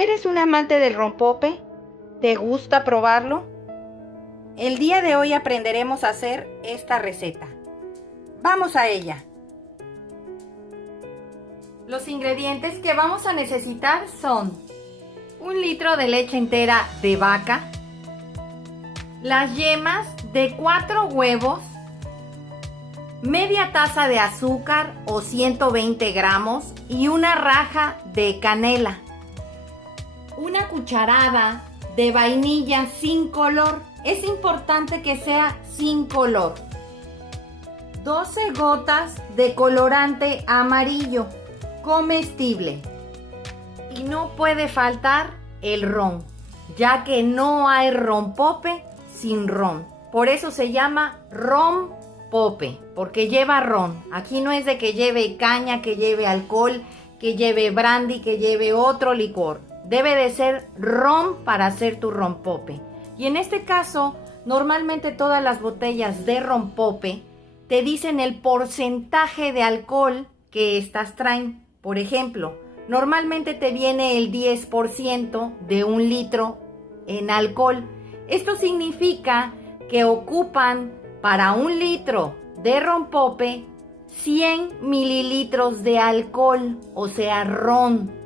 ¿Eres un amante del rompope? ¿Te gusta probarlo? El día de hoy aprenderemos a hacer esta receta. ¡Vamos a ella! Los ingredientes que vamos a necesitar son 1 litro de leche entera de vaca, las yemas de 4 huevos, media taza de azúcar o 120 gramos y una raja de canela, una cucharada de vainilla sin color, es importante que sea sin color, 12 gotas de colorante amarillo comestible y no puede faltar el ron, ya que no hay rompope sin ron, por eso se llama rompope, porque lleva ron. Aquí no es de que lleve caña, que lleve alcohol, que lleve brandy, que lleve otro licor. Debe de ser ron para hacer tu rompope. Y en este caso, normalmente todas las botellas de rompope te dicen el porcentaje de alcohol que estas traen. Por ejemplo, normalmente te viene el 10% de 1 litro en alcohol. Esto significa que ocupan para 1 litro de rompope 100 mililitros de alcohol, o sea, ron.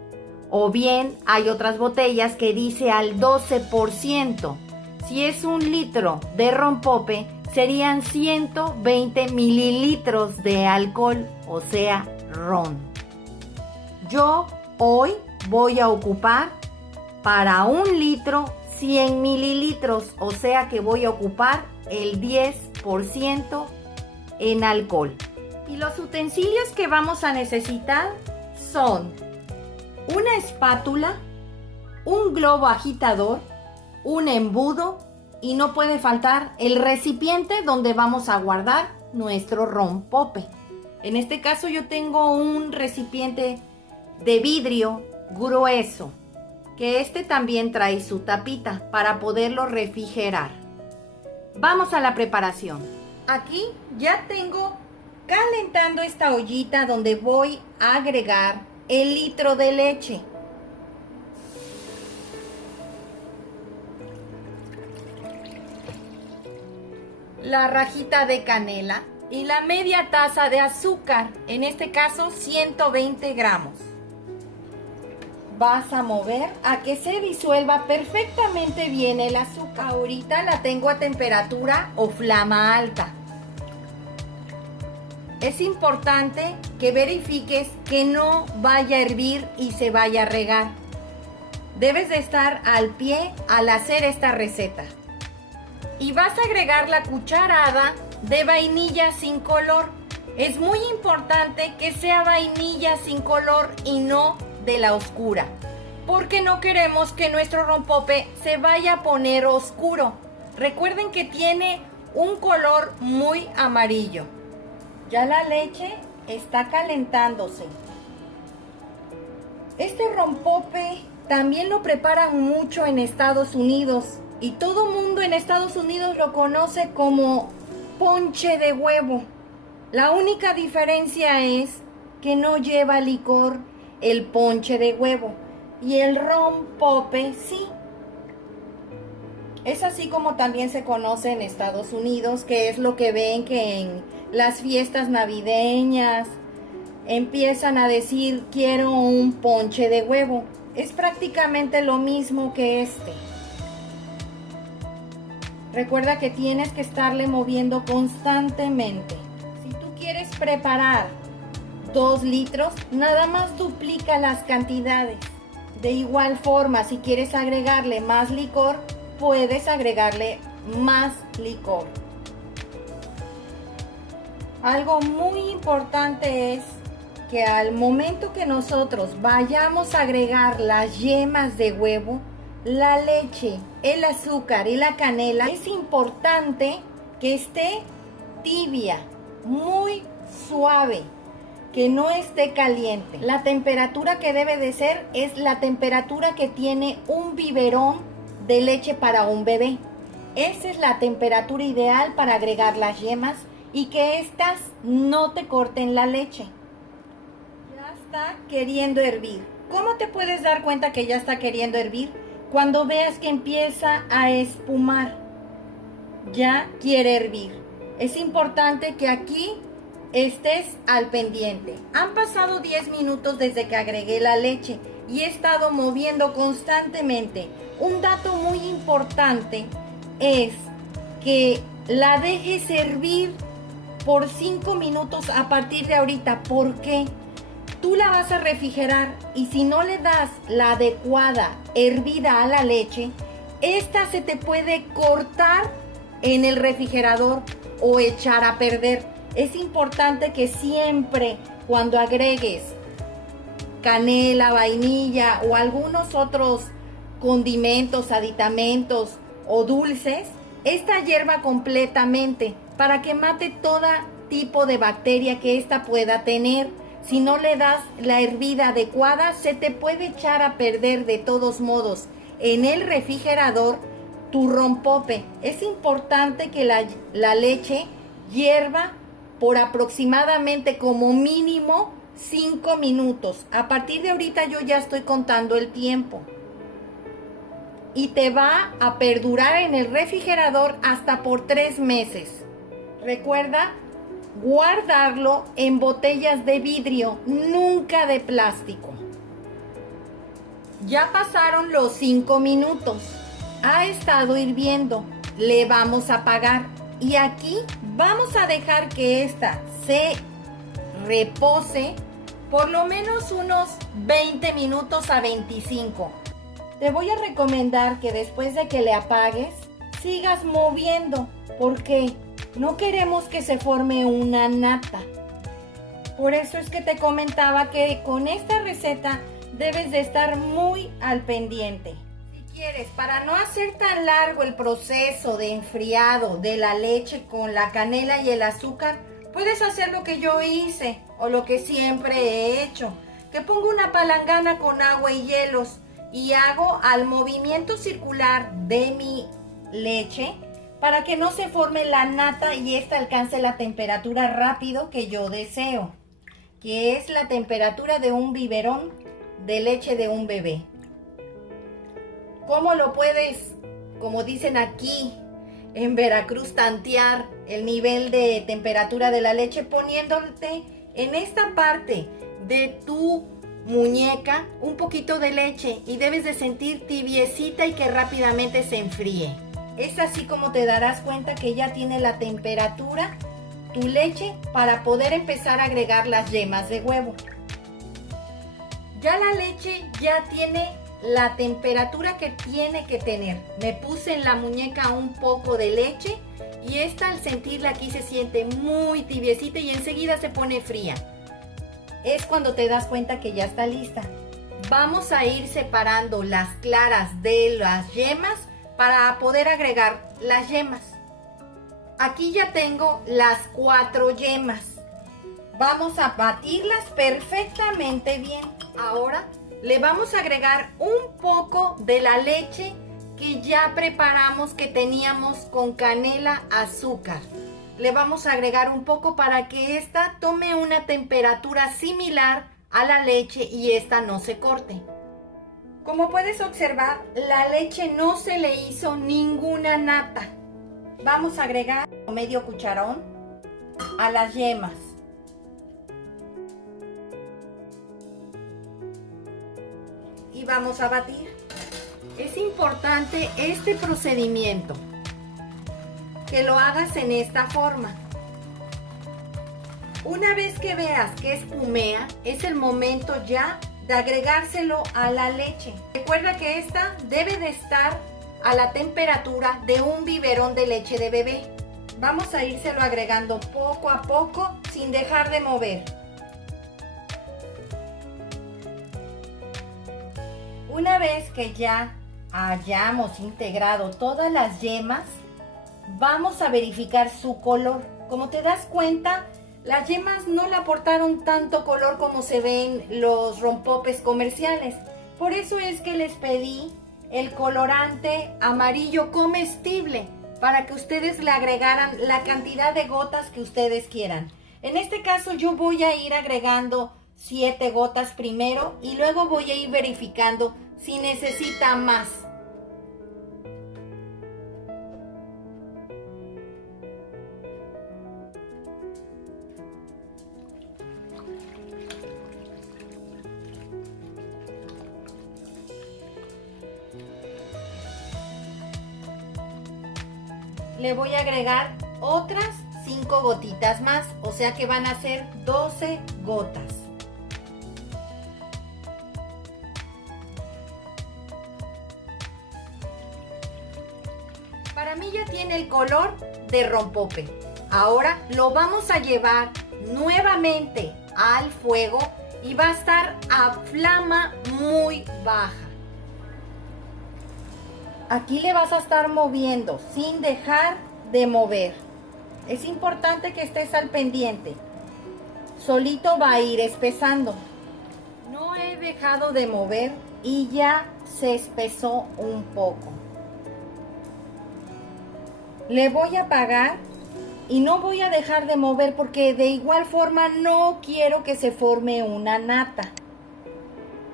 O bien hay otras botellas que dice al 12%. Si es 1 litro de rompope, serían 120 mililitros de alcohol, o sea, ron. Yo hoy voy a ocupar para 1 litro 100 mililitros, o sea que voy a ocupar el 10% en alcohol. Y los utensilios que vamos a necesitar son una espátula, un globo agitador, un embudo y no puede faltar el recipiente donde vamos a guardar nuestro rompope. En este caso yo tengo un recipiente de vidrio grueso, que este también trae su tapita para poderlo refrigerar. Vamos a la preparación. Aquí ya tengo calentando esta ollita donde voy a agregar el litro de leche. La rajita de canela y la media taza de azúcar, en este caso 120 gramos. Vas a mover a que se disuelva perfectamente bien el azúcar. Ahorita la tengo a temperatura o flama alta. Es importante que verifiques que no vaya a hervir y se vaya a regar. Debes de estar al pie al hacer esta receta. Y vas a agregar la cucharada de vainilla sin color. Es muy importante que sea vainilla sin color y no de la oscura, porque no queremos que nuestro rompope se vaya a poner oscuro. Recuerden que tiene un color muy amarillo. Ya la leche está calentándose. Este rompope también lo preparan mucho en Estados Unidos y todo mundo en Estados Unidos lo conoce como ponche de huevo. La única diferencia es que no lleva licor el ponche de huevo y el rompope sí. Es así como también se conoce en Estados Unidos, que es lo que ven que en las fiestas navideñas empiezan a decir quiero un ponche de huevo. Es prácticamente lo mismo que este. Recuerda que tienes que estarle moviendo constantemente. Si tú quieres preparar 2 litros, nada más duplica las cantidades. De igual forma, si quieres agregarle más licor, puedes agregarle más licor. Algo muy importante es que al momento que nosotros vayamos a agregar las yemas de huevo, la leche, el azúcar y la canela, es importante que esté tibia, muy suave, que no esté caliente. La temperatura que debe de ser es la temperatura que tiene un biberón de leche para un bebé. Esa es la temperatura ideal para agregar las yemas y que estas no te corten la leche. Ya está queriendo hervir. ¿Cómo te puedes dar cuenta que ya está queriendo hervir? Cuando veas que empieza a espumar, ya quiere hervir. Es importante que aquí estés al pendiente. Han pasado 10 minutos desde que agregué la leche y he estado moviendo constantemente. Un dato muy importante es que la dejes hervir por 5 minutos a partir de ahorita. ¿Por qué? Tú la vas a refrigerar y si no le das la adecuada hervida a la leche, esta se te puede cortar en el refrigerador o echar a perder. Es importante que siempre cuando agregues canela, vainilla o algunos otros condimentos, aditamentos o dulces, esta hierva completamente para que mate todo tipo de bacteria que esta pueda tener. Si no le das la hervida adecuada, se te puede echar a perder de todos modos en el refrigerador tu rompope. Es importante que la leche hierva por aproximadamente como mínimo 5 minutos. A partir de ahorita yo ya estoy contando el tiempo. Y te va a perdurar en el refrigerador hasta por 3 meses. Recuerda guardarlo en botellas de vidrio, nunca de plástico. Ya pasaron los 5 minutos. Ha estado hirviendo. Le vamos a apagar. Y aquí vamos a dejar que esta se repose por lo menos unos 20 minutos a 25. Te voy a recomendar que después de que le apagues, sigas moviendo. porque no queremos que se forme una nata. Por eso es que te comentaba que con esta receta debes de estar muy al pendiente. Si quieres, para no hacer tan largo el proceso de enfriado de la leche con la canela y el azúcar, puedes hacer lo que yo hice o lo que siempre he hecho, que pongo una palangana con agua y hielos y hago al movimiento circular de mi leche para que no se forme la nata y esta alcance la temperatura rápido que yo deseo, que es la temperatura de un biberón de leche de un bebé. ¿Cómo lo puedes, como dicen aquí en Veracruz, tantear el nivel de temperatura de la leche? Poniéndote en esta parte de tu muñeca un poquito de leche y debes de sentir tibiecita y que rápidamente se enfríe. Es así como te darás cuenta que ya tiene la temperatura tu leche para poder empezar a agregar las yemas de huevo. Ya la leche ya tiene la temperatura que tiene que tener. Me puse en la muñeca un poco de leche y esta al sentirla aquí se siente muy tibiecita y enseguida se pone fría. Es cuando te das cuenta que ya está lista. Vamos a ir separando las claras de las yemas para poder agregar las yemas. Aquí ya tengo las 4 yemas. Vamos a batirlas perfectamente bien. Ahora le vamos a agregar un poco de la leche que ya preparamos, que teníamos con canela, azúcar. Le vamos a agregar un poco para que esta tome una temperatura similar a la leche y esta no se corte. Como puedes observar, la leche no se le hizo ninguna nata. Vamos a agregar medio cucharón a las yemas. Y vamos a batir. Es importante este procedimiento, que lo hagas en esta forma. Una vez que veas que espumea, es el momento ya de agregárselo a la leche. Recuerda que esta debe de estar a la temperatura de un biberón de leche de bebé. Vamos a írselo agregando poco a poco sin dejar de mover. Una vez que ya hayamos integrado todas las yemas, vamos a verificar su color. Como te das cuenta, las yemas no le aportaron tanto color como se ven los rompopes comerciales. Por eso es que les pedí el colorante amarillo comestible para que ustedes le agregaran la cantidad de gotas que ustedes quieran. En este caso yo voy a ir agregando 7 gotas primero y luego voy a ir verificando si necesita más. Le voy a agregar otras 5 gotitas más, o sea que van a ser 12 gotas. Para mí ya tiene el color de rompope. Ahora lo vamos a llevar nuevamente al fuego y va a estar a flama muy baja. Aquí le vas a estar moviendo sin dejar de mover. Es importante que estés al pendiente. Solito va a ir espesando. No he dejado de mover y ya se espesó un poco. Le voy a apagar y no voy a dejar de mover porque de igual forma no quiero que se forme una nata.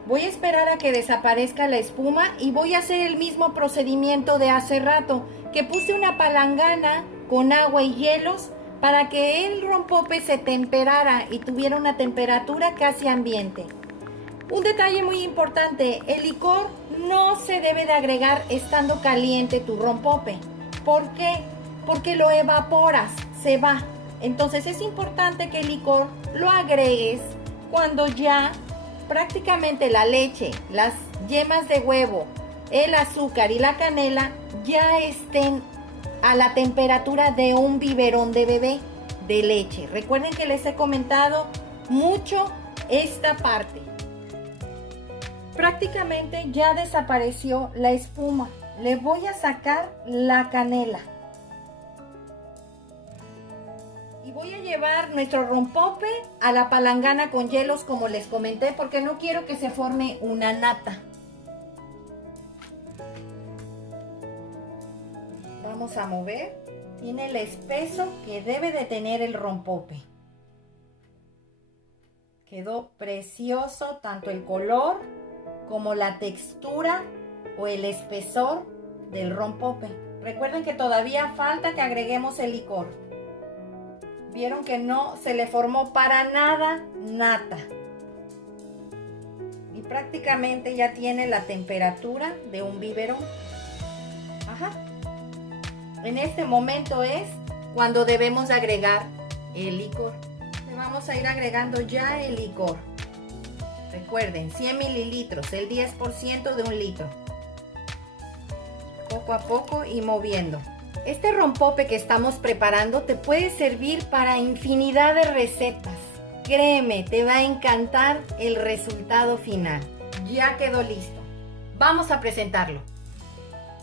Voy a esperar a que desaparezca la espuma y voy a hacer el mismo procedimiento de hace rato, que puse una palangana con agua y hielos para que el rompope se temperara y tuviera una temperatura casi ambiente. Un detalle muy importante, el licor no se debe de agregar estando caliente tu rompope. ¿Por qué? Porque lo evaporas, se va. Entonces es importante que el licor lo agregues cuando ya prácticamente la leche, las yemas de huevo, el azúcar y la canela ya estén a la temperatura de un biberón de bebé de leche. Recuerden que les he comentado mucho esta parte. Prácticamente ya desapareció la espuma. Le voy a sacar la canela. Y voy a llevar nuestro rompope a la palangana con hielos como les comenté porque no quiero que se forme una nata. Vamos a mover. Tiene el espeso que debe de tener el rompope. Quedó precioso tanto el color como la textura o el espesor del rompope. Recuerden que todavía falta que agreguemos el licor. Vieron que no se le formó para nada nata. Y prácticamente ya tiene la temperatura de un biberón. Ajá. En este momento es cuando debemos agregar el licor. Le vamos a ir agregando ya el licor. Recuerden, 100 mililitros, el 10% de un litro. Poco a poco y moviendo. Este rompope que estamos preparando te puede servir para infinidad de recetas. Créeme, te va a encantar el resultado final. Ya quedó listo. Vamos a presentarlo.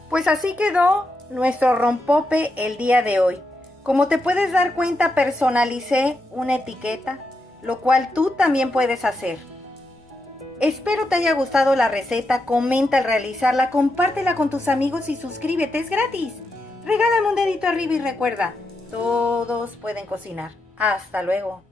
Pues así quedó nuestro rompope el día de hoy. Como te puedes dar cuenta, personalicé una etiqueta, lo cual tú también puedes hacer. Espero te haya gustado la receta, comenta al realizarla, compártela con tus amigos y suscríbete, es gratis. Regálame un dedito arriba y recuerda, todos pueden cocinar. Hasta luego.